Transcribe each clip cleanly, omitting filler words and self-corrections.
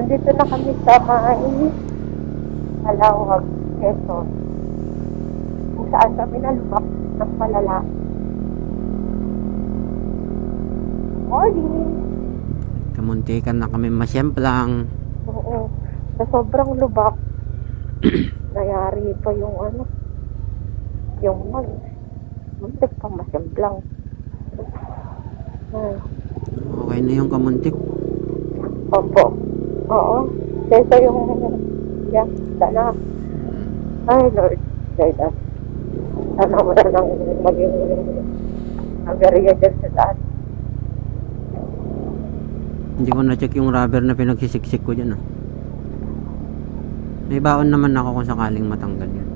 Nandito na kami sa may Malawag, Quezon. Kung saan kami nalubak ng malala. Morning! Kamuntikan na kami masyemplang. Oo. Sa sobrang lubak, nayari pa yung muntik pang masyemplang. Ay. Okay na yung kamuntik. Opo. Oo. Kesa yung sana. Ay, Lord. Guide us. Sana wala nang maging nagariya dyan sa daan. Hindi ko na-check yung rubber na pinagsisiksik ko dyan. May baon naman ako kung sakaling matanggal yan.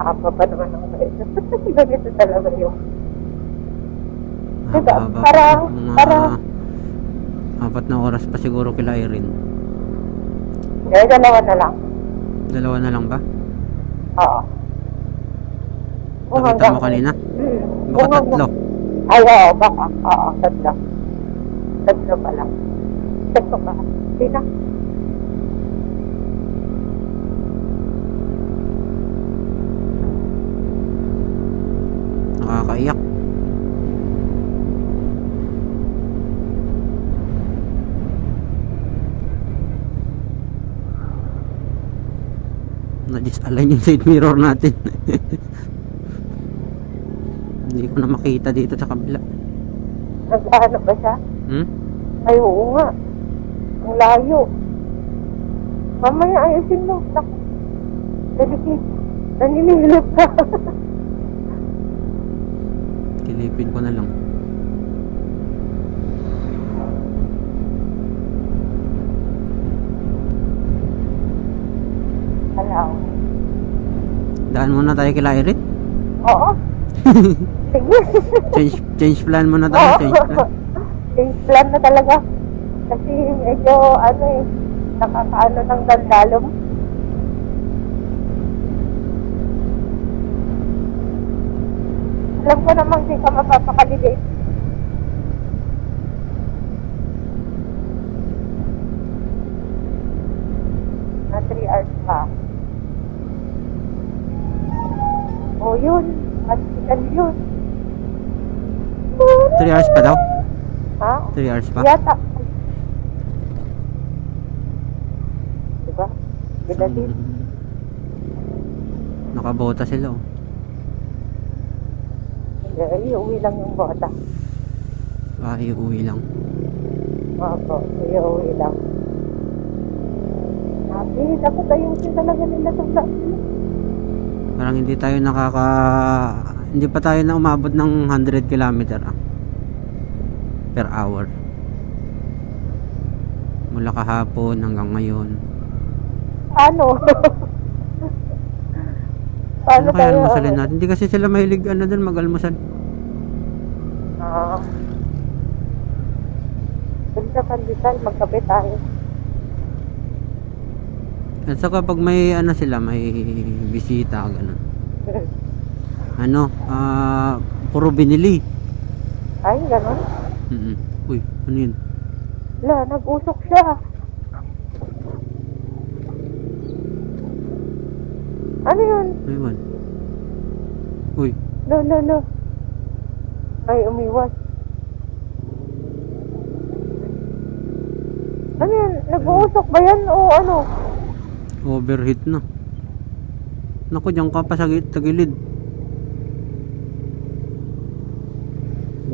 Apa pa naman ang ito. Ganito talaga yung diba? Haba-haba. Para 4 na oras pa siguro kila Irene. Dalawa na lang. Dalawa na lang ba? Oo. Nakita mo kanina? Baka 3. Ay, oo, baka. Oo, 3. 3 pa lang. 3 pa. Hindi na. Nakakaiyak. Na-disalign yung side mirror natin. Hindi ko na makita dito sa kabila. Nag-ano ba siya? Ay, oo nga. Ang layo. Mamaya ayusin mo. Delicate. Naninilip ka. Kilipin ko na lang. Alaw. Daan muna tayo kila Irene? Oo. Sige. Change plan muna tayo. Change plan. Change plan na talaga. Kasi medyo nakakaano ng dandalom. Alam ko namang di ka mapapakaligay. Na 3 hours pa. O yun. Hospital yun. 3 hours pa daw? Ha? 3 hours pa? Yata. Diba? Ganda din. Nakabota sila Iuwi lang yung bota. Iuwi lang. Opo, iuwi lang. Sabi, dapat ayusin talaga nila sa vlog. Parang hindi pa tayo na umabot ng 100 km per hour. Mula kahapon hanggang ngayon. Ano? Ano kaya almusalin natin? Hindi kasi sila mahilig doon mag-almusal. Doon sa pandesal, magkape tayo. At saka pag may sila, may bisita, gano'n. Puro binili. Ay, gano'n? Uy, ano yun? Wala, nag-usok siya. Ano yun? Ayun. Uy. No. Ay, umiwas. Ano yan? Nag-uusok ba yan o ano? Overheat na. Naku, diyan ka pa sa gilid.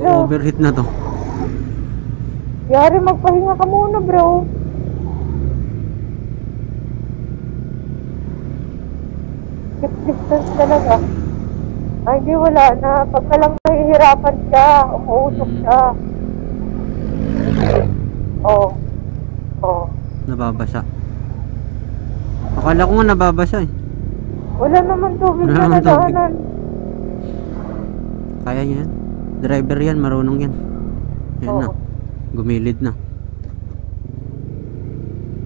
No. Overheat na to. Yari, magpahinga ka muna, bro. Keep distance talaga. Ay, di wala na. Pagka lang nahihirapan siya, umuusok siya. Oo. Nababasa. Akala ko nga nababasa eh. Wala naman tubig Wala na naman tubig. nadaanan. Kaya niya yan. Driver yan, marunong yan. Yan na. Gumilid na.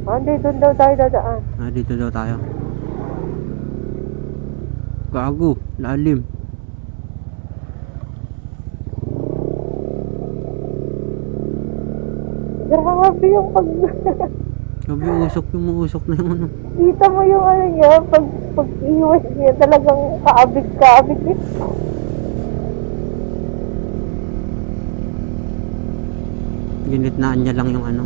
Hindi, doon daw tayo dadaan. Dito daw tayo. Gago, lalim. Grabe yung pag... Grabe, umuusok na yung ano. Kita mo yung ano niya, pag iwas niya, talagang kaabig-kaabig eh. Ginitnaan niya lang yung ano.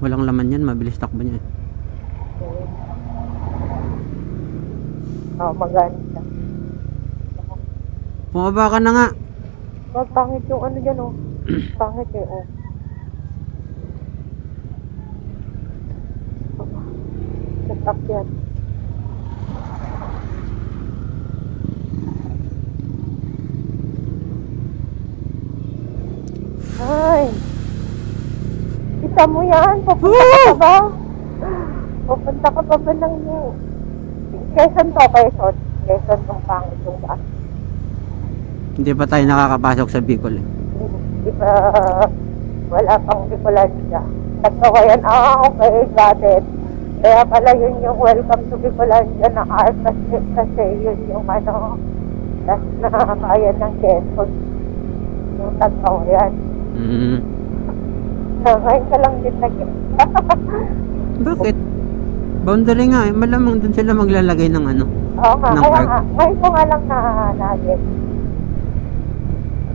Walang laman yan, mabilis takbo niya. Oh, maganda. Bumaba ka na nga. Wag, pangit yung ano dyan oh. Pangit eh oh. Set up yan. Ay. Kita mo yan? Pupunta ka pa ba? Pupunta ka pa ba ng Quezon to, Quezon. Quezon ng pangit yung daan. Hindi pa tayo nakakapasok sa Bicol eh. Di ba, wala pang Bicolandia. Nagkawayan, okay, got it. Kaya pala yun yung welcome to Bicolandia na art kasi yun yung ano, last na bayan ng Quezon. Yung Tagkawayan. Ngayon ka lang din nag- Bakit? Boundary nga eh. Malamang dun sila maglalagay ng ano. Oo nga, ng kaya arc. nga. Ngayon ko nga lang na-get.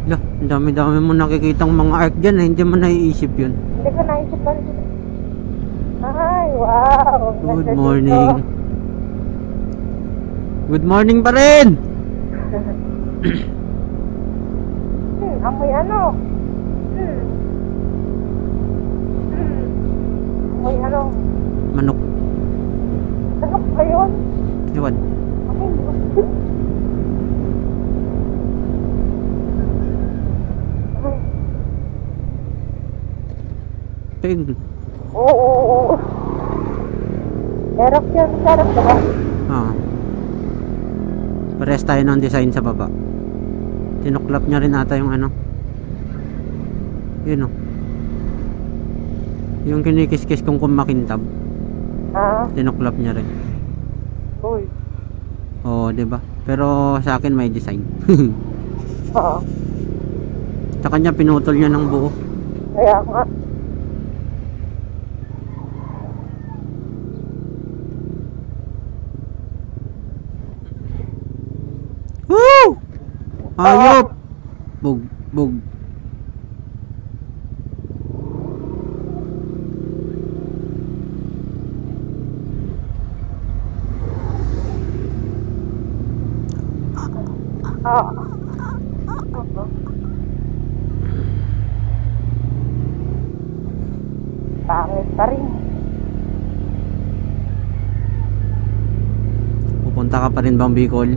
Lah, ang dami-dami mo nakikitang mga arc dyan eh. Hindi mo naiisip yun. Hindi ko naisip pa rin. Ay, wow. Good morning. Good morning pa rin! Amoy ano? Amoy ano? Manok. Ano ba yun? Ewan. Amoy ano? Pig. Oo. Erok yan. Sarap diba? Ah. Pares tayo ng design sa baba. Tinuklap niya rin ata yung ano. Yun o. Yung kinikis-kis kong kumakintab. Tinuklap niya rin. Uy. Oo, diba? Pero sa akin may design. Oo. Sa kanya pinutol niya ng buo. Kaya nga. Woo! Ayop! Bug, bug. Pangit pa rin. Pupunta ka pa rin bang Bicol?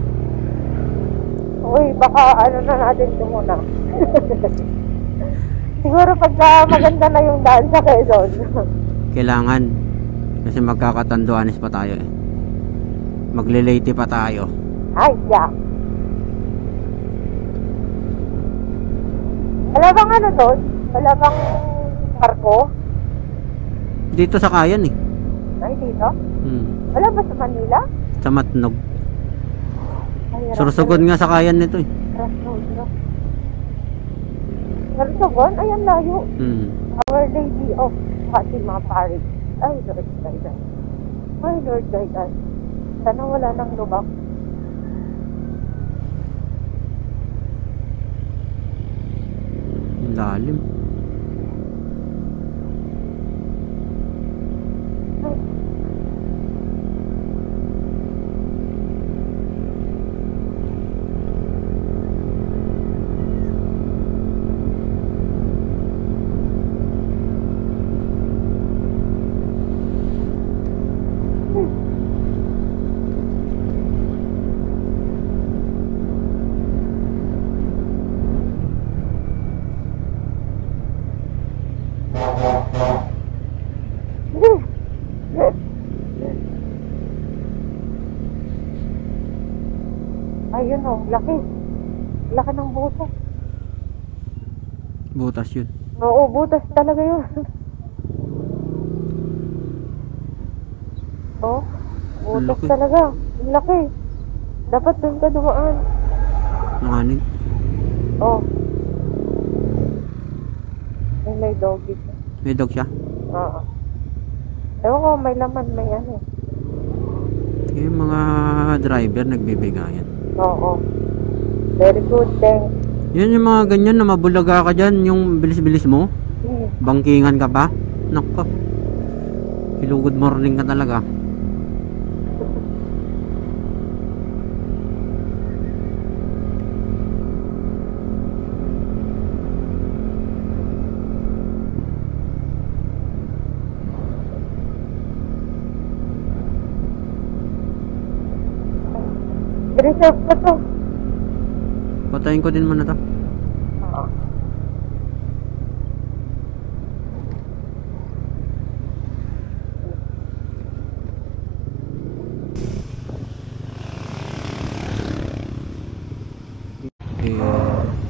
Uy, baka ano na natin ito muna. Siguro pagka maganda na yung daan sa Quezon. Kailangan. Kasi magkakatanduanis pa tayo eh. Maglilate pa tayo. Ay, yeah. Wala bang ano doon? Wala bang barko? Dito sa Kayan eh. Ay, dito? Hmm. Wala ba sa Manila? Sa Matnog. Ay, Sursugon nga sa Kayan nito eh. Sursugon? Ay, ang layo. Hmm. Our Lady of Fatima Parish. Ay, Lord guide us. Ay, Lord guide us. Sana wala nang lubak. Ang lalim. Ayun o, laki. Laki ng butas. Butas yun. Oo, butas talaga yun. Oh, Putok laki. talaga. Ang laki. Dapat doon ka dumaan. Nanganin. Oh. May doggy siya. May dog siya. Oo. Ewan ko, may laman, may ano. Yung mga driver nagbibigayan. Oo. Very good, thanks. Yan yung mga ganyan na mabulaga ka dyan, yung bilis-bilis mo. Bangkingan ka pa. Nako. Hello, good morning ka talaga. Reserve ko to. Patayin ko din muna to. Oo.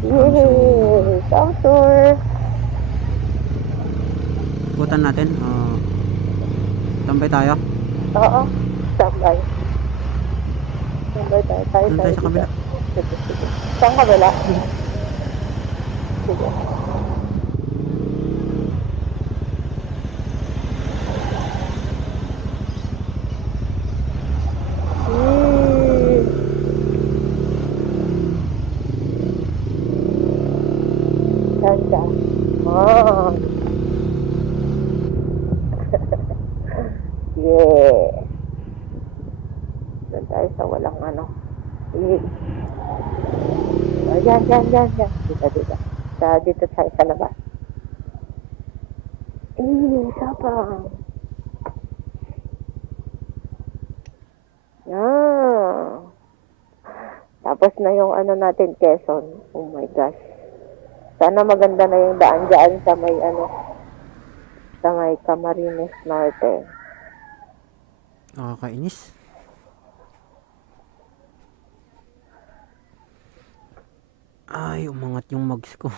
Yay! Come tour! Butan natin. Tambay tayo. Oo. Tambay. Tambay tayo. Tayo Doon tayo sa kabila. Sige, sige. Saan kabila? Sige. Ganda. Oh. Yeah. Doon tayo sa walang ano. Yeah. Oh, yan. Dito tayo sa labas. Tapang. Tapos na yung ano natin, Quezon. Oh my gosh. Sana maganda na yung daan dyan sa may sa may Camarines Norte. Nakakainis. Ay, umangat yung mags ko.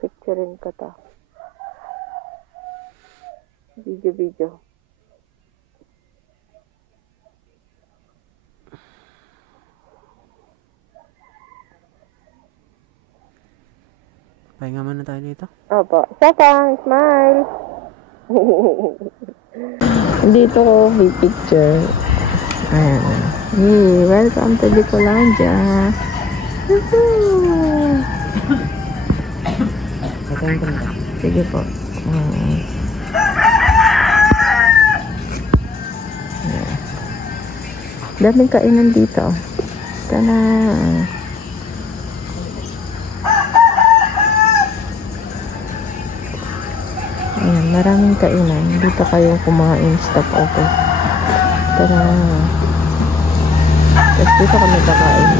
Picturein ko to. Video. Pahinga muna tayo dito. Opo. Sapang, smile. Dito ko picture. Ayan. Hey, welcome to Bicolandia. Patayin ko na. Sige po. Daming kainan dito. Tana. Ayan, maraming kainan. Dito kayo kumain, stop over. Tara. Tapos dito kami kakain.